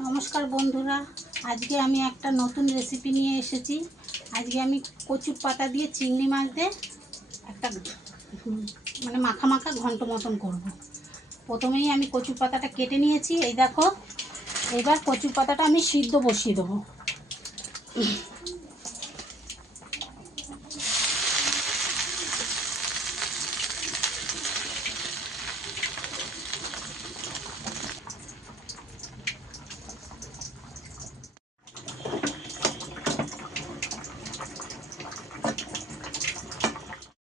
নমস্কার বন্ধুরা। আজকে আমি একটা নতুন রেসিপি নিয়ে এসেছি। আজকে আমি কচুর পাতা দিয়ে চিংড়ি মাছ দিয়ে একটা মানে মাখা মাখা ঘন্ট মতন করব। প্রথমেই আমি কচুর পাতাটা কেটে নিয়েছি। এই দেখো, এবার কচুর পাতাটা আমি সিদ্ধ বসিয়ে দেবো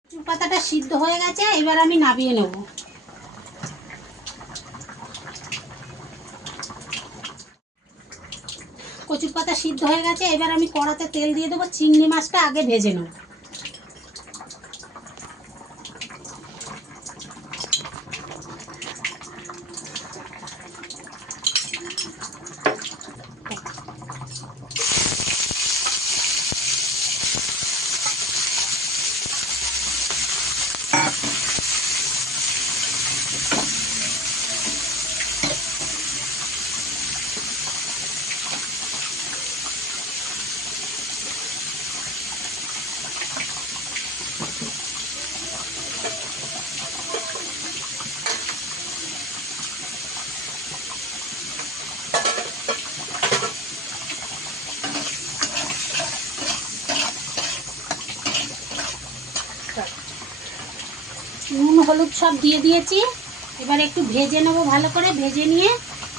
কচুর পাতাটা সিদ্ধ হয়ে গেছে, এবার আমি নাবিয়ে নেব। কচুর পাতা সিদ্ধ হয়ে গেছে, এবার আমি কড়াতে তেল দিয়ে দেবো, চিংড়ি মাছটা আগে ভেজে নেব। নুন, হলুদ সব দিয়ে দিয়েছি। এবার একটু ভেজে নেব ভালো করে, ভেজে নিয়ে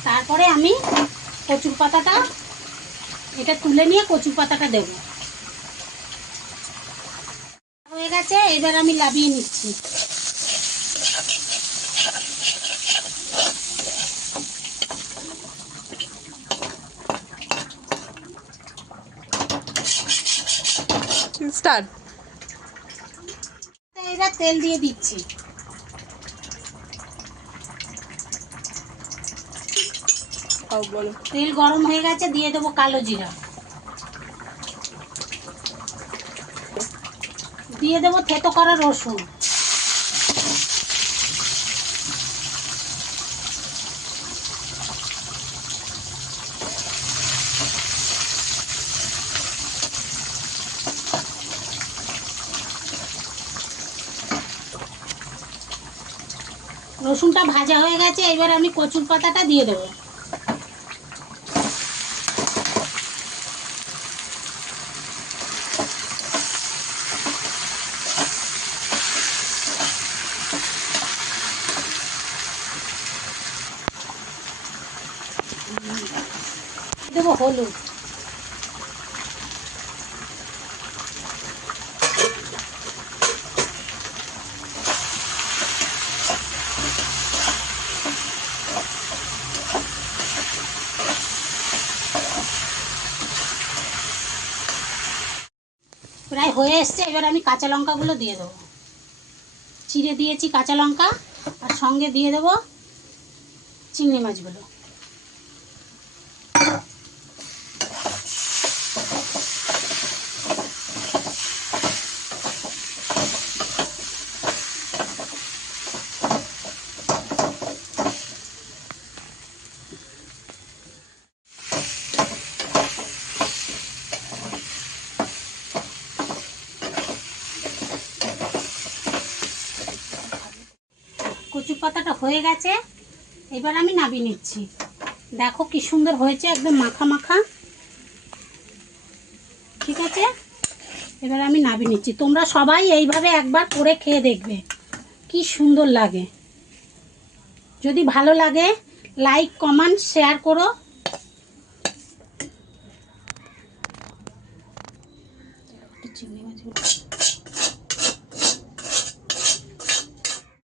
তারপরে আমি কচুর পাতাটা, এটা তুলে নিয়ে কচুর পাতাটা দেবো। হয়ে গেছে, এবার আমি লাবিয়ে নিচ্ছি। স্টার্ট এবার তেল দিয়ে দিচ্ছি। তেল গরম হয়ে গেছে দিয়ে দেবো কালো জিরা। দিয়ে দেবো থেতো করা রসুন। রসুনটা ভাজা হয়ে গেছে এবার আমি কচুর পাতাটা দিয়ে দেবো। হলুদ। প্রায় হয়ে এসছে, এবার আমি কাঁচা লঙ্কাগুলো দিয়ে দেবো। চিড়ে দিয়েছি কাঁচা লঙ্কা, আর সঙ্গে দিয়ে দেবো চিংড়ি মাছগুলো। কচু পাতাটা হয়ে গেছে। এবার আমি নাবিয়ে নিচ্ছি। দেখো কি সুন্দর হয়েছে, একদম মাখা মাখা। ঠিক আছে? এবার আমি নাবিয়ে নিচ্ছি। তোমরা সবাই এইভাবে একবার করে খেয়ে দেখবে। কি সুন্দর লাগে। যদি ভালো লাগে লাইক কমেন্ট শেয়ার করো। চিংড়ি মাছগুলো